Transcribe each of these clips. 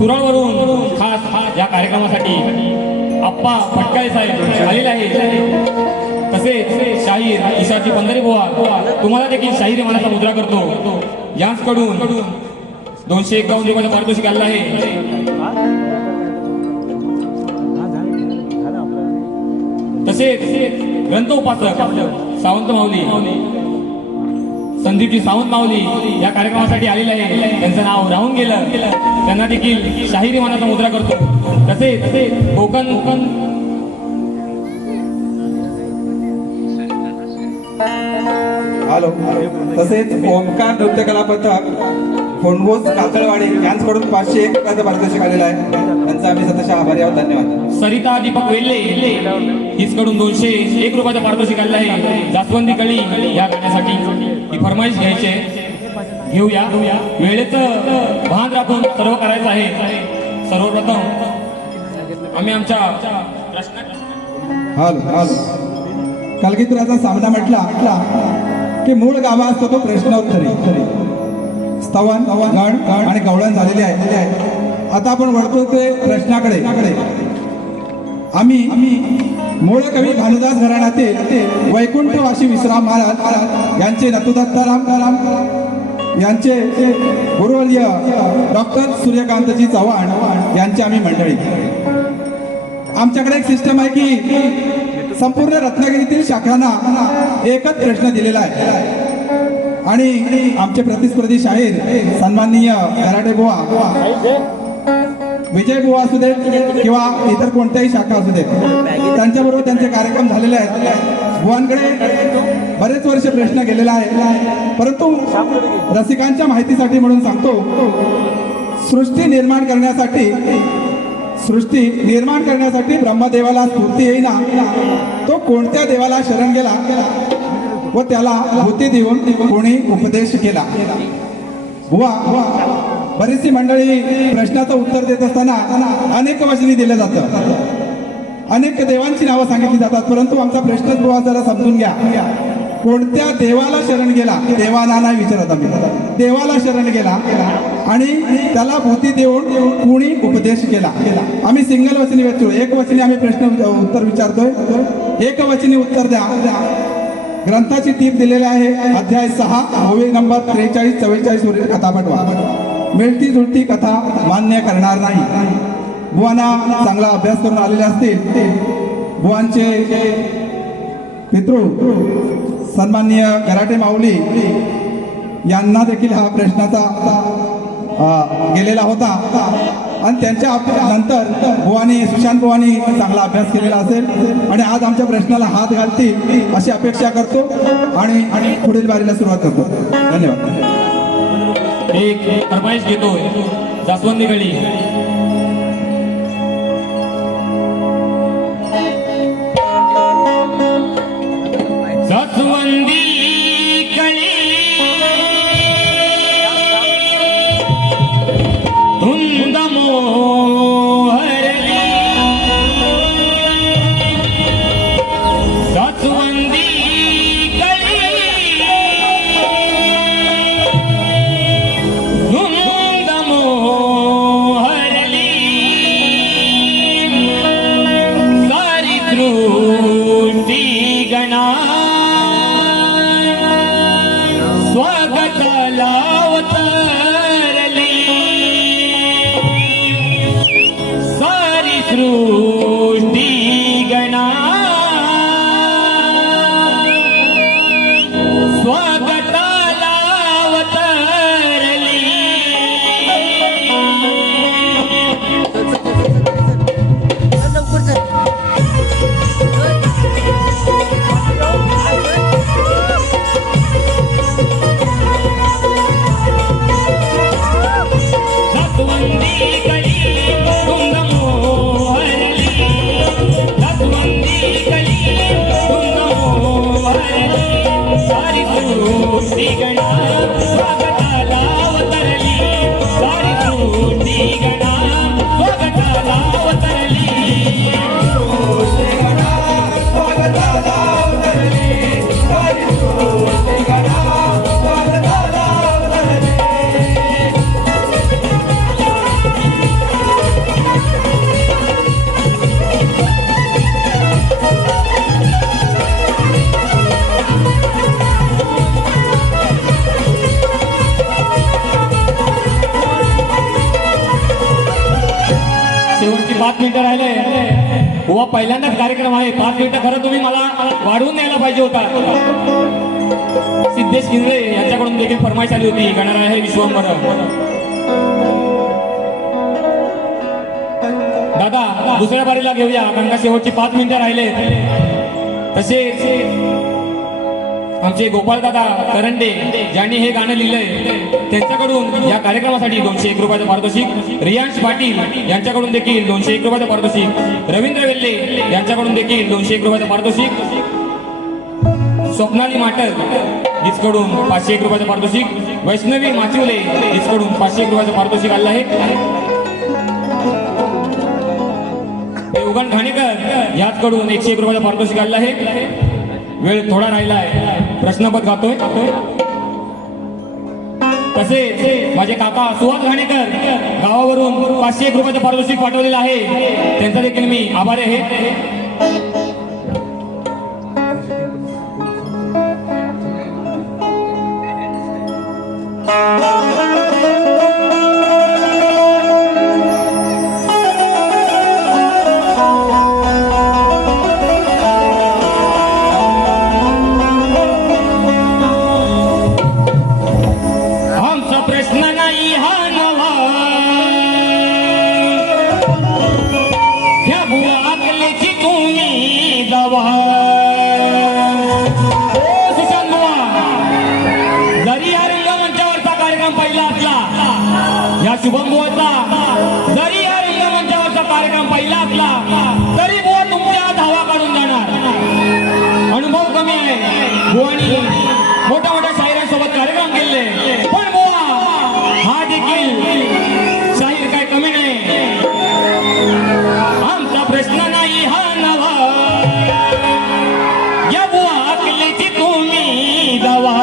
तुरावरून खास या कार्यक्रमासाठी आप्पा फटकाळे साहेब आलेले आहेत. तसेच शाहीर ईशाची पंधरे बुवा तुम्हाला देखील शाहिरी मनाचा मुद्रा करतो. यांचकडून 251 रुपयाचं पारितोषिक आलेलं आहे. तसेच ग्रंथ उपासक सावंत माऊली संदीपजी सावंत माऊली या कार्यक्रमासाठी आलेले आहे. त्यांचं नाव राहून गेलं, त्यांना देखील शाहिरी मनाचा मुद्रा करतो. तसेच कोकण हॅलो तसेच ओमकार नृत्य कला पथक फोंडबोस कातळवाडी यांच्याकडून 501 रुपयाचं पारितोषिक आलेलं आहे. त्यांचा आम्ही सतत आभारी आहोत. धन्यवाद. सरिता दीपक वेल्ले हिचकडून 201 रुपयाचं पारितोषिक आलेलं आहे. जास्वंदी कळी या गाण्यासाठी ही फरमाईश घ्यायची घेऊया. वेळेचं भान राखून सर्व करायचं आहे. सर्वप्रथम आम्ही आमच्या कलगीतुराचा सामना म्हटला की मूळ गावा असतो तो प्रश्नोत्तरी स्तवन गण आणि गवळण झालेले आहे. आता आपण वळतो ते प्रश्नाकडे. आम्ही मूळ कवी भानुदास घराण्यातील वैकुंठवासी विश्राम महाराज यांचे नतुदत्ताराम यांचे गुरुवर्य डॉक्टर सूर्यकांतजी चव्हाण यांची आम्ही मंडळी. आमच्याकडे एक सिस्टम आहे की संपूर्ण रत्नागिरीतील शाखांना एकच प्रश्न दिलेला आहे आणि आमचे प्रतिस्पर्धी शाहीर सन्माननीय गराटे बुवा विजय बुवा असू देत किंवा इतर कोणत्याही शाखा असू देत त्यांच्याबरोबर त्यांचे कार्यक्रम झालेले आहेत. बुवांकडे बरेच वर्ष प्रश्न गेलेला आहे, परंतु रसिकांच्या माहितीसाठी म्हणून सांगतो. सृष्टी निर्माण करण्यासाठी ब्रह्मदेवाला स्फूर्ती येईना, तो कोणत्या देवाला शरण गेला व त्याला भूती देऊन कोणी उपदेश केला. बुवा बरीचशी मंडळी प्रश्नाचं उत्तर देत असताना अनेक वचनी दिलं जातं, अनेक देवांची नावं सांगितली जातात, परंतु आमचा प्रश्नच बुवा जरा समजून घ्या. कोणत्या देवाला शरण गेला, देवाना नाही विचारत आम्ही, देवाला शरण गेला आणि त्याला भूती देऊन कुणी उपदेश केला. आम्ही सिंगल वचनी विचारतो, एक वचनी आम्ही प्रश्न उत्तर विचारतोय. एक वचनी उत्तर द्या. ग्रंथाची टीप दिलेली आहे. अध्याय 6 ओवी नंबर 43-44 वरील कथा पाठवा. मिळती जुळती कथा मान्य करणार नाही. बुवांना चांगला अभ्यास करून आलेले असतील. बुवांचे पितृ सन्माननीय गराटे माऊली यांना देखील हा प्रश्नाचा गेलेला होता आणि त्यांच्या नंतर बुवानी सुशांत बुवानी चांगला अभ्यास केलेला असेल आणि आज आमच्या प्रश्नाला हात घालतील अशी अपेक्षा करतो आणि पुढील बारीला सुरुवात करतो. धन्यवाद. एक फरमाईश घेतोय जास्वंदी कळी. जास्वंदी कळी धुंद मोहरली, जास्वंदी कळी धुंद मोहरली. बुवा पहिल्यांदाच कार्यक्रम आहे, 5 मिनिटं खरं तुम्ही मला वाढवून न्यायला पाहिजे होता. सिद्धेश इंद्रे यांच्याकडून देखील फरमाईश आली होती, गाणार आहे विश्वंभर. दादा दुसऱ्या बारीला घेऊया, कारण का शेवटची 5 मिनिटं राहिले. तसेच आमचे गोपाळ दादा करंडे ज्यांनी हे गाणं लिहिलंय त्यांच्याकडून या कार्यक्रमासाठी 201 रुपयाचं पारितोषिक. रियांश पाटील यांच्याकडून देखील 201 रुपयाचं पारितोषिक. रवींद्र वेल्ले यांच्याकडून देखील 201 रुपयाचं पारितोषिक. स्वप्नाली माटक हिचकडून 501 रुपयाचं पारितोषिक. वैष्णवी माचिवले हिचकडून 501 रुपयाचं पारितोषिक आलं आहे. देवगण घाणेकर याचकडून 101 रुपयाचं पारितोषिक आलं आहे. वेळ थोडा राहिला आहे, प्रश्नपत्र गातोय. तसेच माझे काका सुहास घाणेकर गावावरून 501 रुपयाचं पारितोषिक पाठवलेलं आहे, त्यांचा देखील मी आभारी आहे. शुभम बुवाचा जरी या रंगमंचावरचा कार्यक्रम पहिला असला तरी बुवा तुमच्या धावा काढून जाणार. अनुभव कमी आहे बुवानी मोठ्या मोठ्या शाहिरांसोबत कार्यक्रम केले, पण बुवा हा देखील शाहीर काय कमी नाही. आमचा प्रश्न नाही हा नवा, या बुवा अकलेची तुम्ही दवा.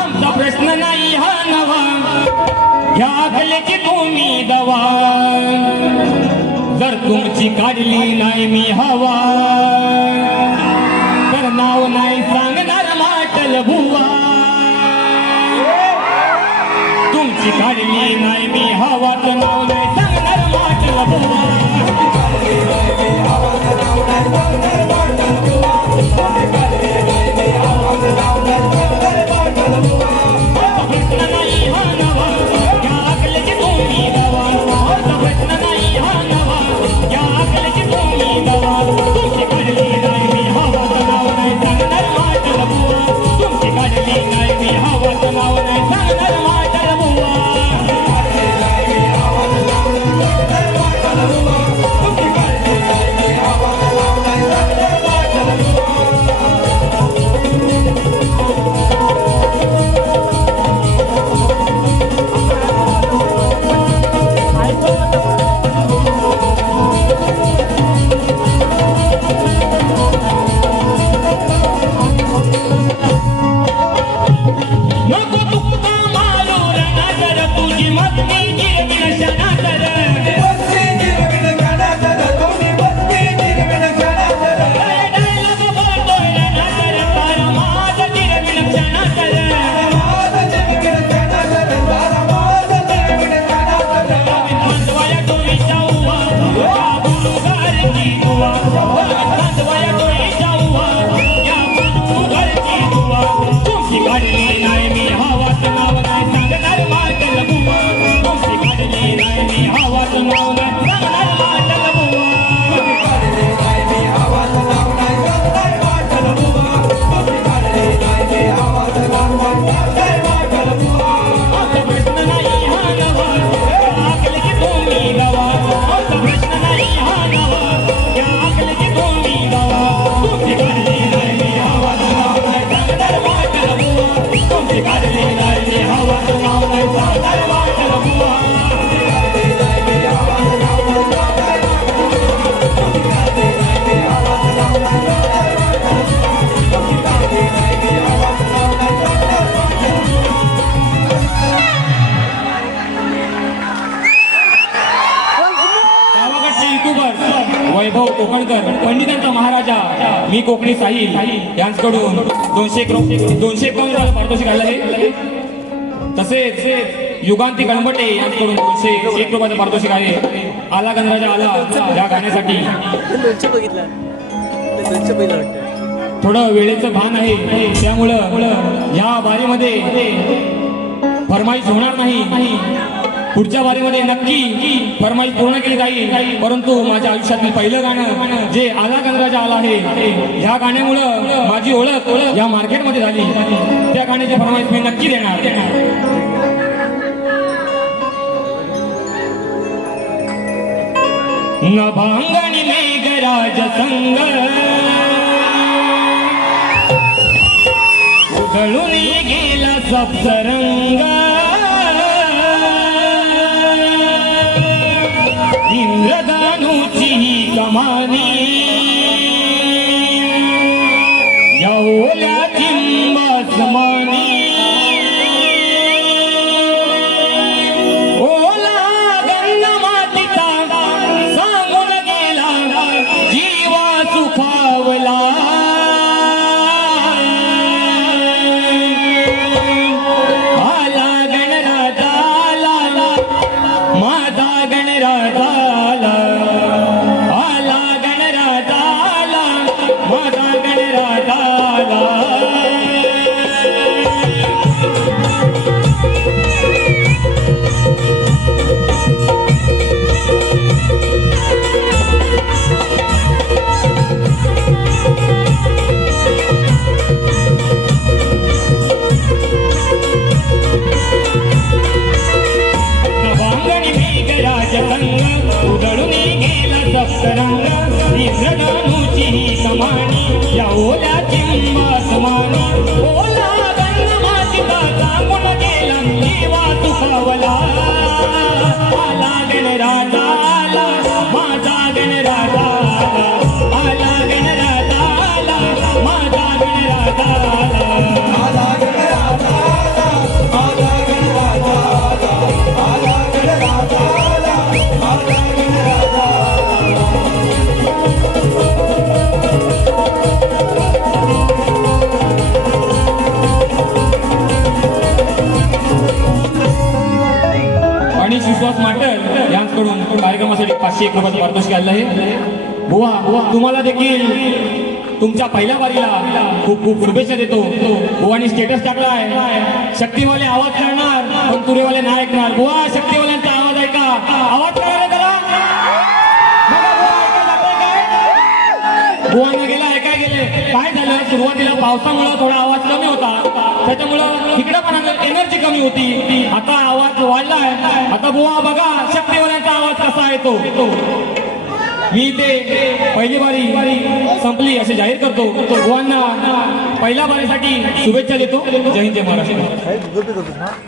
आमचा प्रश्न नाही हा नवा, या अकलेची तुम्ही दवा. जर तुमची काढली नाही मी हवा, तर नाव नाही सांगणार माटल बुवा. तुमची काढली नाही मी हवा, तर नाव नाही सांगणार माटल बुवा. वैभव कोकणकर पंडितांचा महाराजा मी कोकणी साहिल यांच्याकडून 251 पारितोषिक आलं आहे. तसेच युगांती गणपटे यांच्याकडून 201 रुपयाचं पारितोषिक आहे. आला गणराजा आला या गाण्यासाठी लोणचं बघितलं लोणचं पहिलं वाटतं थोडं वेळेचं भान आहे, त्यामुळं या बारीमध्ये फरमाईश होणार नाही. पुढच्या बारीमध्ये नक्की फरमाईश पूर्ण केली जाईल. परंतु माझ्या आयुष्यातील पहिलं गाणं जे आला गणराजा आला आहे, ह्या गाण्यामुळं माझी ओळख या मार्केटमध्ये झाली. त्या गाण्याची फरमाईश मी नक्की देणार. नभांगणी मेघराज संग उधळून गेला सप्तरंग, इंद्रधनुची ही कमानी या ओल्या चिंबासमानी, ओला गंगा मातीचा सांगून गेला जीवा सुखावला. आला गणराजा आला माझा गणराजा आला, आला गणराजा आला माझा गणराजा आला. नभांगणी मेघराज संग उधळून गेला सप्तरंग, इंद्रधनुची ही कमानी या ओल्या चिंबासमानी, ओला गंगा मातीचा सांगून गेला जीवा सुखावला. आला गणराजा आला माझा गणराजा आला, आला गणराजा आला माझा गणराजा आला. आणि विश्वास माटल यांकडून कार्यक्रमासाठी 501 रुपयाचं पारितोषिक आलेलं आहे. बुवा तुम्हाला देखील तुमच्या पहिल्या वारीला खूप खूप शुभेच्छा देतो. बुवानी स्टेटस टाकलाय, शक्तीवाले आवाज करणार पण तुरेवाले नाही ऐकणार. बुवा शक्तीवाल्यांचा आवाज ऐका, आवाज करणार त्याला बघा. बुवा ऐकायला जातोय काय? बुवांना गेला ऐकाय गेले. काय झालं, सुरुवातीला पावसामुळे थोडा आवाज कमी होता, त्याच्यामुळं तिकडे पण एनर्जी कमी होती. आता आवाज वाढलाय. आता बुवा बघा शक्तीवाल्यांचा आवाज कसा येतो. मी ते पहिली बारी संपली असे जाहीर करतो. बुवांना पहिल्या बारीसाठी शुभेच्छा देतो. जय हिंद जय महाराष्ट्र.